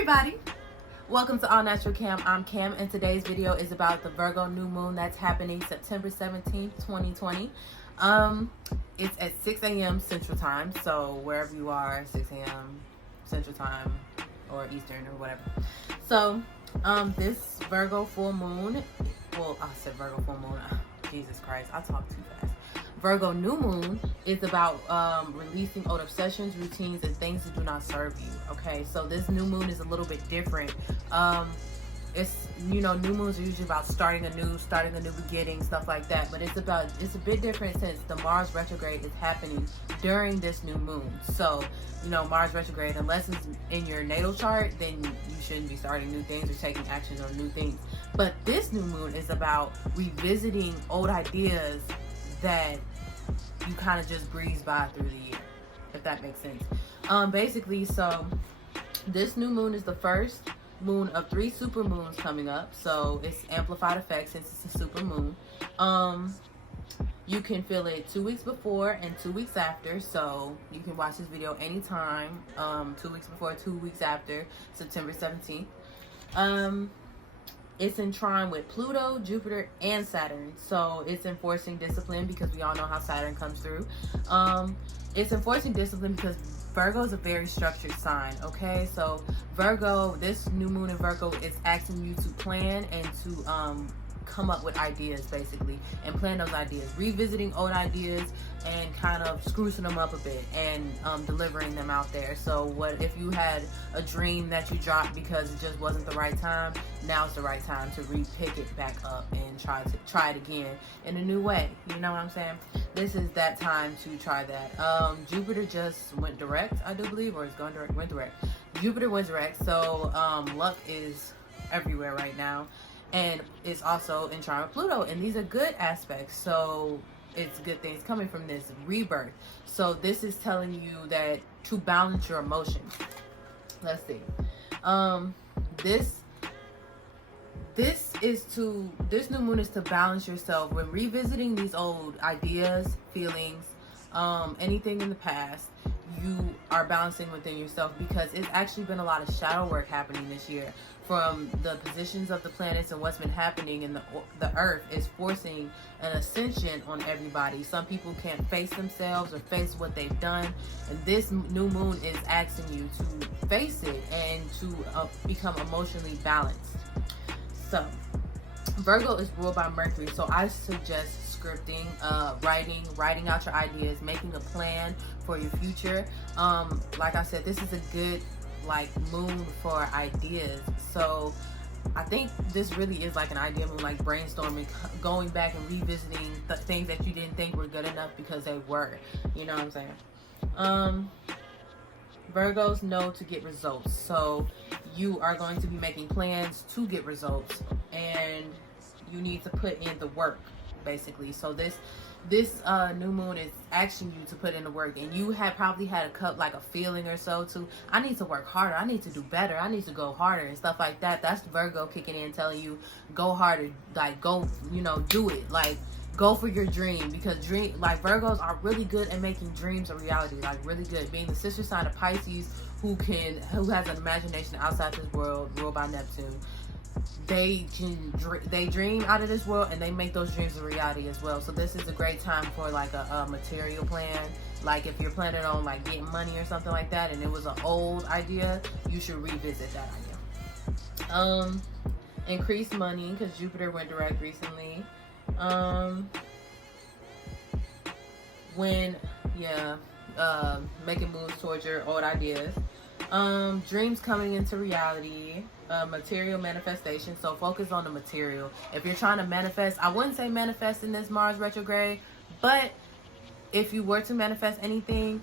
everybody, welcome to AllNaturalKam. I'm Cam, and today's video is about the Virgo new moon that's happening September 17th, 2020. It's at 6 a.m. Central Time, so wherever you are, 6 a.m. Central Time or Eastern or whatever. So this Virgo full moon, well, I said Virgo full moon, Jesus Christ, I talk too fast. Virgo new moon is about releasing old obsessions, routines, and things that do not serve you. Okay, so this new moon is a little bit different. It's, you know, new moons are usually about starting a new beginning, stuff like that. But it's a bit different since the Mars retrograde is happening during this new moon. So, you know, Mars retrograde, unless it's in your natal chart, then you shouldn't be starting new things or taking action on new things. But this new moon is about revisiting old ideas that you kind of just breeze by through the year, if that makes sense. Basically, so this new moon is the first moon of 3 super moons coming up, so it's amplified effect since it's a super moon. You can feel it 2 weeks before and 2 weeks after, so you can watch this video anytime, 2 weeks before, 2 weeks after, September 17th. It's in trine with Pluto, Jupiter, and Saturn. So it's enforcing discipline because we all know how Saturn comes through. It's enforcing discipline because Virgo is a very structured sign, okay? So Virgo, this new moon in Virgo is asking you to plan and to come up with ideas, basically, and plan those ideas, revisiting old ideas and kind of sprucing them up a bit and delivering them out there. So what if you had a dream that you dropped because it just wasn't the right time? Now's the right time to re-pick it back up and try it again in a new way. You know what I'm saying? This is that time to try that. Jupiter just went direct, I do believe, or it's going direct, went direct. Jupiter went direct, so luck is everywhere right now. And it's also in trine with Pluto, and these are good aspects, so it's good things coming from this rebirth. So this is telling you that to balance your emotions. Let's see. This new moon is to balance yourself when revisiting these old ideas, feelings, anything in the past. You are balancing within yourself because it's actually been a lot of shadow work happening this year. From the positions of the planets and what's been happening in the earth is forcing an ascension on everybody. Some people can't face themselves or face what they've done, and this new moon is asking you to face it and to become emotionally balanced. So Virgo is ruled by Mercury, so I suggest scripting, writing out your ideas, making a plan for your future. Like I said, this is a good moon for ideas. So I think this really is like an idea moon, like brainstorming, going back and revisiting the things that you didn't think were good enough because they were. You know what I'm saying? Virgos know to get results, so you are going to be making plans to get results, and you need to put in the work, basically. So this new moon is asking you to put in the work, and you have probably had a feeling or so to, I need to work harder, I need to do better, I need to go harder and stuff like that. That's Virgo kicking in, telling you go harder, go, do it, go for your dream, because Virgos are really good at making dreams a reality, really good. Being the sister sign of Pisces, who has an imagination outside this world, ruled by Neptune. They dream out of this world, and they make those dreams a reality as well. So this is a great time for a material plan. If you're planning on getting money or something like that, and it was an old idea, you should revisit that idea. Increase money, because Jupiter went direct recently. Making moves towards your old ideas. Dreams coming into reality, material manifestation. So focus on the material. If you're trying to manifest, I wouldn't say manifest in this Mars retrograde, but if you were to manifest anything,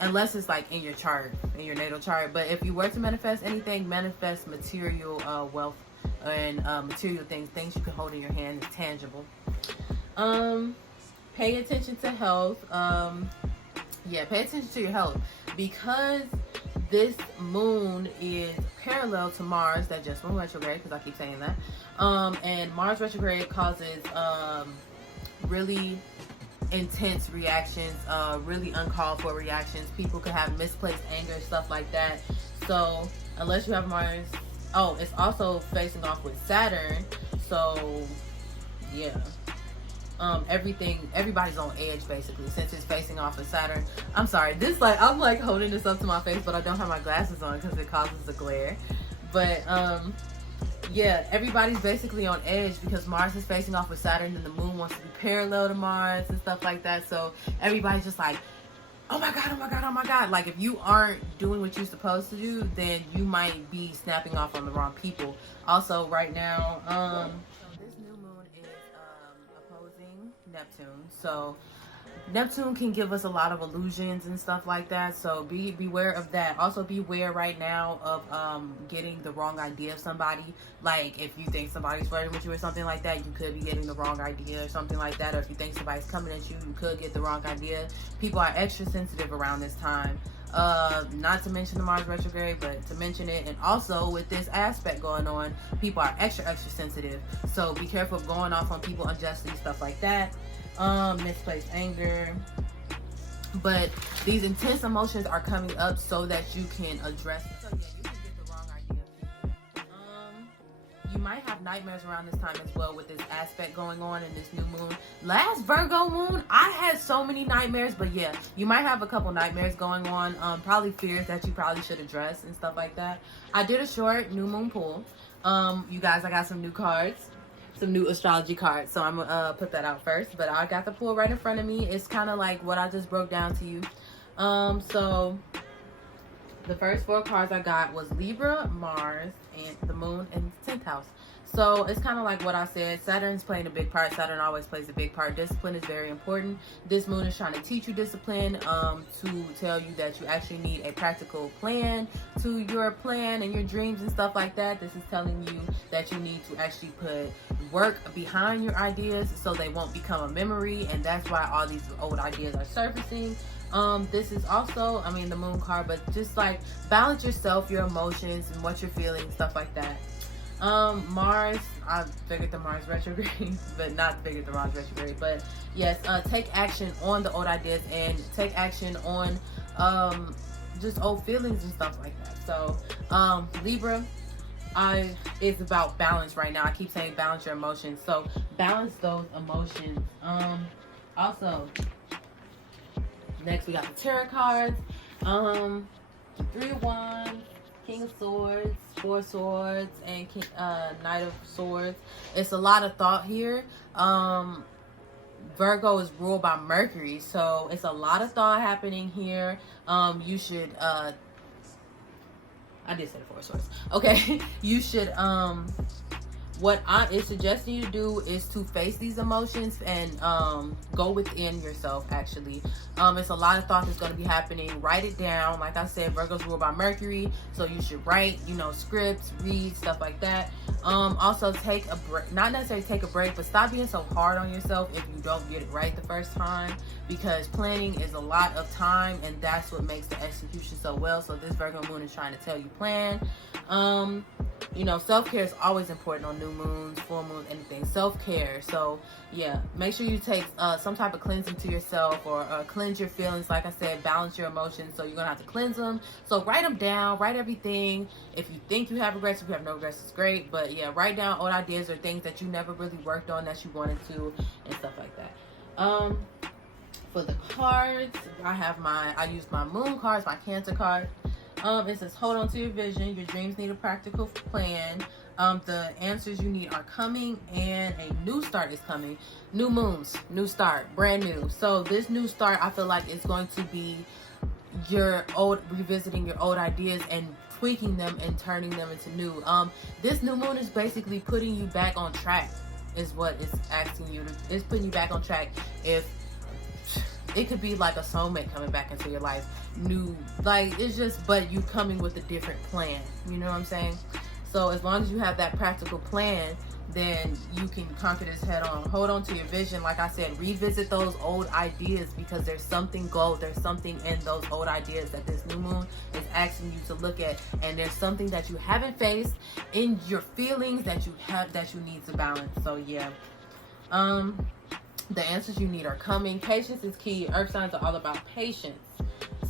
unless it's in your chart, in your natal chart, but if you were to manifest anything, manifest material wealth and material things you can hold in your hand, is tangible. Pay attention to health. Pay attention to your health, because this moon is parallel to Mars that just went retrograde, because I keep saying that. And Mars retrograde causes really intense reactions, really uncalled for reactions. People could have misplaced anger, stuff like that. So unless you have Mars. Oh, it's also facing off with Saturn. So yeah, everybody's on edge basically since it's facing off with Saturn. I'm sorry, this like I'm like holding this up to my face, but I don't have my glasses on because it causes the glare. But yeah, everybody's basically on edge because Mars is facing off with Saturn and the moon wants to be parallel to Mars and stuff like that. So everybody's just like, oh my god, oh my god, oh my god. Like if you aren't doing what you're supposed to do, then you might be snapping off on the wrong people. Also right now, so this new moon is opposing Neptune. So Neptune can give us a lot of illusions and stuff like that, so beware of that. Also beware right now of getting the wrong idea of somebody. Like if you think somebody's flirting with you or something like that, you could be getting the wrong idea or something like that. Or if you think somebody's coming at you, you could get the wrong idea. People are extra sensitive around this time. Not to mention the Mars retrograde, but to mention it, and also with this aspect going on, people are extra sensitive. So be careful of going off on people unjustly, stuff like that. Misplaced anger. But these intense emotions are coming up so that you can address it. So yeah, you can get the wrong idea. You might have nightmares around this time as well with this aspect going on in this new moon. Last Virgo moon, I had so many nightmares, but yeah, you might have a couple nightmares going on. Probably fears that you probably should address and stuff like that. I did a short new moon pull. You guys, I got some new cards. Some new astrology cards, so I'm gonna put that out first, but I got the pool right in front of me. It's kind of like what I just broke down to you. So the first 4 cards I got was Libra, Mars, and the moon, and 10th house. So it's kind of like what I said. Saturn's playing a big part. Saturn always plays a big part. Discipline is very important. This moon is trying to teach you discipline, to tell you that you actually need a practical plan to your plan and your dreams and stuff like that. This is telling you that you need to actually put work behind your ideas so they won't become a memory, and that's why all these old ideas are surfacing. This is also, I mean, the moon card, but just like balance yourself, your emotions, and what you're feeling, stuff like that. Mars, I figured the Mars retrograde, but not figured the Mars retrograde, but yes, take action on the old ideas and take action on just old feelings and stuff like that. So Libra, it's about balance right now. I keep saying balance your emotions, so balance those emotions. Also, next we got the tarot cards. 3 of Wands, King of Swords, 4 Swords, and Knight of Swords. It's a lot of thought here. Virgo is ruled by Mercury, so it's a lot of thought happening here. You should I did say the 4 Swords. Okay, you should what I is suggesting you to do is to face these emotions and go within yourself. Actually, it's a lot of thought that's going to be happening. Write it down. Like I said, Virgo's ruled by Mercury, so you should write, scripts, read, stuff like that. Also take a break, not necessarily take a break, but stop being so hard on yourself if you don't get it right the first time, because planning is a lot of time, and that's what makes the execution so well. So this Virgo moon is trying to tell you plan. Self-care is always important on new moons, full moons, anything. Self-care. So yeah, make sure you take some type of cleansing to yourself, or cleanse your feelings. Like I said, balance your emotions. So you're gonna have to cleanse them. So write them down, write everything. If you think you have regrets, if you have no regrets, it's great. But yeah, write down old ideas or things that you never really worked on that you wanted to, and stuff like that. For the cards, I used my moon cards, my Cancer card. It says, hold on to your vision. Your dreams need a practical plan. The answers you need are coming, and a new start is coming. New moons, new start, brand new. So this new start, I feel like it's going to be revisiting your old ideas and tweaking them and turning them into new. This new moon is basically putting you back on track, is what it's asking you to. It's putting you back on track. If it could be like a soulmate coming back into your life, but you coming with a different plan. You know what I'm saying? So as long as you have that practical plan, then you can conquer this head on. Hold on to your vision. Like I said, revisit those old ideas, because there's something there's something in those old ideas that this new moon is asking you to look at, and there's something that you haven't faced in your feelings that you need to balance. So yeah, the answers you need are coming. Patience is key. Earth signs are all about patience.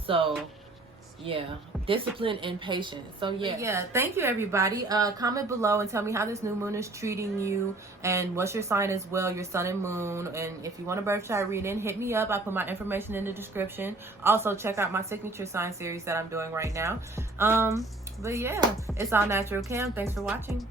So yeah, discipline and patience. So yeah, thank you everybody. Comment below and tell me how this new moon is treating you and what's your sign as well, your sun and moon. And if you want a birth chart reading, hit me up. I put my information in the description. Also check out my signature sign series that I'm doing right now. But yeah, it's AllNaturalKam. Thanks for watching.